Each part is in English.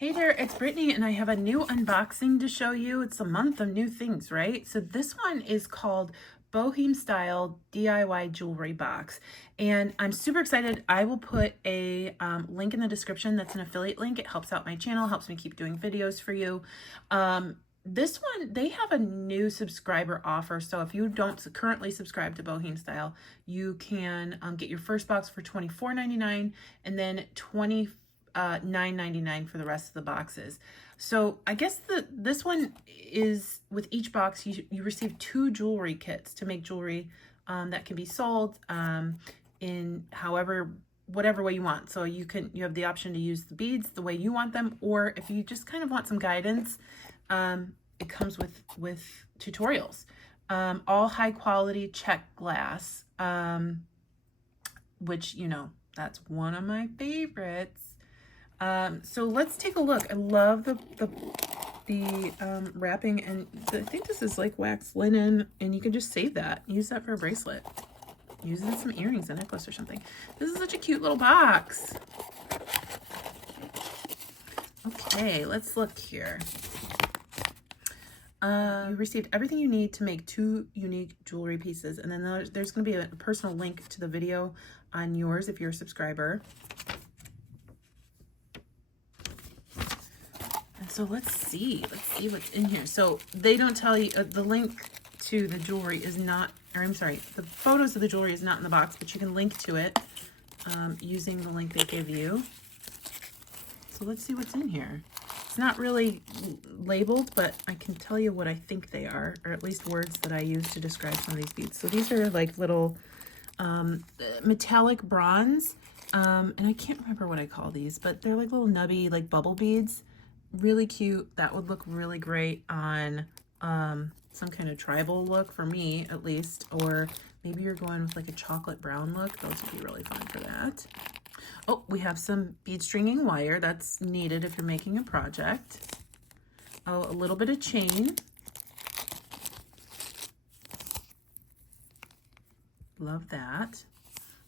Hey there, it's Brittany, and I have a new unboxing to show you. It's a month of new things, right? So this one is called BohemStyle DIY Jewelry Box, and I'm super excited. I will put a link in the description. That's an affiliate link. It helps out my channel, helps me keep doing videos for you. This one, they have a new subscriber offer. So if you don't currently subscribe to BohemStyle, you can get your first box for $24.99 and then $9.99 for the rest of the boxes. So I guess this one is, with each box you receive 2 jewelry kits to make jewelry that can be sold in whatever way you want. So you have the option to use the beads the way you want them, or if you just kind of want some guidance, it comes with tutorials. All high quality check glass, which, you know, that's one of my favorites. So let's take a look. I love the wrapping, and I think this is like wax linen, and you can just save that. Use that for a bracelet. Use it in some earrings, a necklace or something. This is such a cute little box. Okay, let's look here. You received everything you need to make 2 unique jewelry pieces, and then there's going to be a personal link to the video on yours if you're a subscriber. So let's see what's in here. So they don't tell you, the link to the jewelry is not, or I'm sorry, the photos of the jewelry is not in the box, but you can link to it using the link they give you. So let's see what's in here. It's not really labeled, but I can tell you what I think they are, or at least words that I use to describe some of these beads. So these are like little metallic bronze, and I can't remember what I call these, but they're like little nubby, like bubble beads. Really cute. That would look really great on some kind of tribal look, for me at least, or maybe you're going with like a chocolate brown look. Those would be really fun for that. Oh, we have some bead stringing wire that's needed if you're making a project. Oh, a little bit of chain. Love that.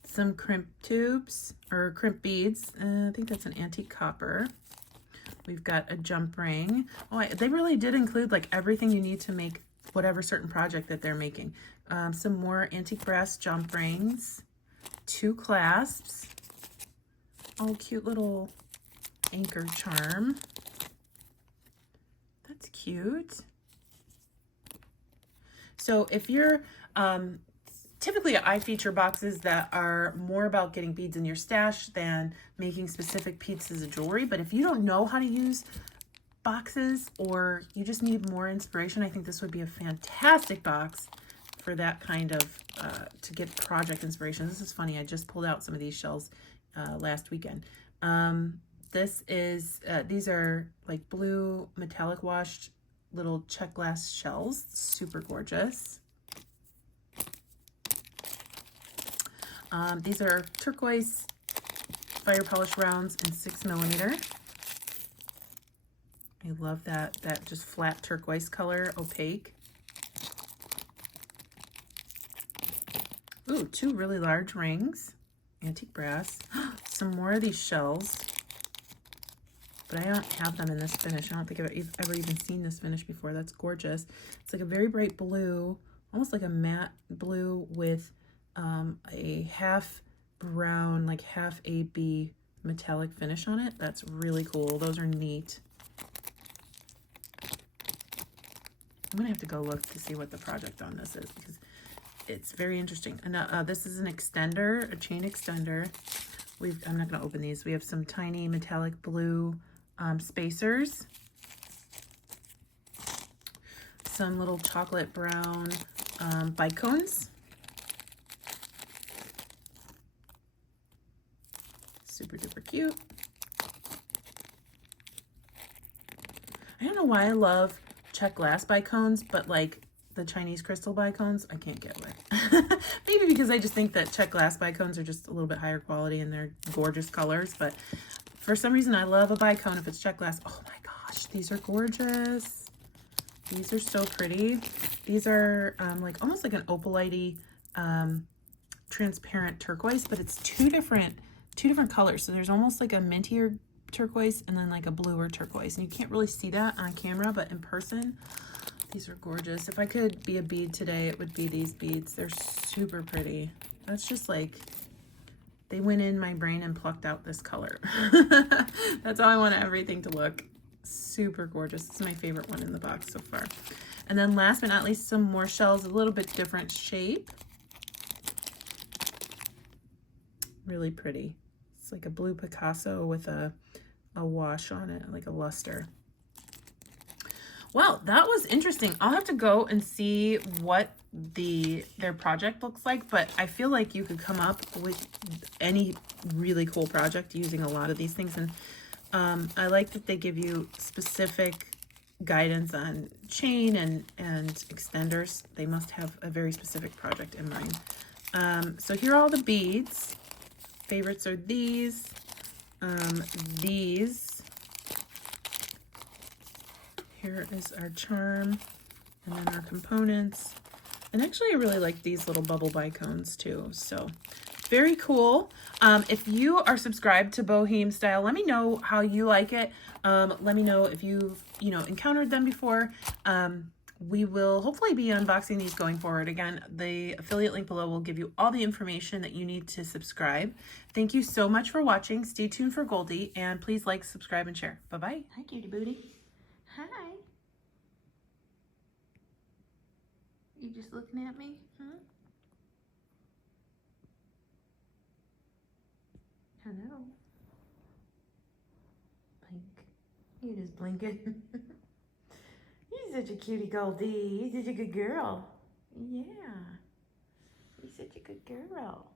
Some crimp tubes, or crimp beads. I think that's an antique copper. We've got a jump ring. Oh, they really did include like everything you need to make whatever certain project that they're making. Some more antique brass jump rings, 2 clasps. Oh, cute little anchor charm. That's cute. So if you're, typically I feature boxes that are more about getting beads in your stash than making specific pieces of jewelry. But if you don't know how to use boxes, or you just need more inspiration, I think this would be a fantastic box for that kind of, to get project inspiration. This is funny. I just pulled out some of these shells last weekend. These are like blue metallic washed little check glass shells. Super gorgeous. These are turquoise fire polish rounds in 6mm. I love that just flat turquoise color, opaque. Ooh, 2 really large rings, antique brass. Some more of these shells, but I don't have them in this finish. I don't think I've ever even seen this finish before. That's gorgeous. It's like a very bright blue, almost like a matte blue with a half brown, like half AB metallic finish on it. That's really cool. Those are neat. I'm gonna have to go look to see what the project on this is, because it's very interesting. And this is an extender, a chain extender. I'm not gonna open these. We have some tiny metallic blue spacers, some little chocolate brown bicones. Super duper cute. I don't know why I love check glass bicones, but like the Chinese crystal bicones, I can't get with. Maybe because I just think that check glass bicones are just a little bit higher quality and they're gorgeous colors, but for some reason I love a bicone if it's check glass. Oh my gosh, these are gorgeous. These are so pretty. These are like almost like an opalite transparent turquoise, but it's two different colors. So there's almost like a mintier turquoise and then like a bluer turquoise. And you can't really see that on camera, but in person, these are gorgeous. If I could be a bead today, it would be these beads. They're super pretty. That's just like, they went in my brain and plucked out this color. That's how I want everything to look. Super gorgeous. This is my favorite one in the box so far. And then last but not least, some more shells, a little bit different shape. Really pretty. It's like a blue Picasso with a wash on it, like a luster. Well, that was interesting. I'll have to go and see what their project looks like, but I feel like you could come up with any really cool project using a lot of these things. And I like that they give you specific guidance on chain and extenders. They must have a very specific project in mind. So here are all the beads. Favorites are these. Here is our charm, and then our components. And actually, I really like these little bubble bicones too. So very cool. If you are subscribed to BohemStyle, let me know how you like it. Let me know if you've encountered them before. We will hopefully be unboxing these going forward. Again, the affiliate link below will give you all the information that you need to subscribe. Thank you so much for watching. Stay tuned for Goldie, and please like, subscribe, and share. Bye-bye. Hi, cutie booty. Hi. You just looking at me? Huh? Hello. Blink. You just blinking. You're such a cutie, Goldie. You're such a good girl. Yeah. You're such a good girl.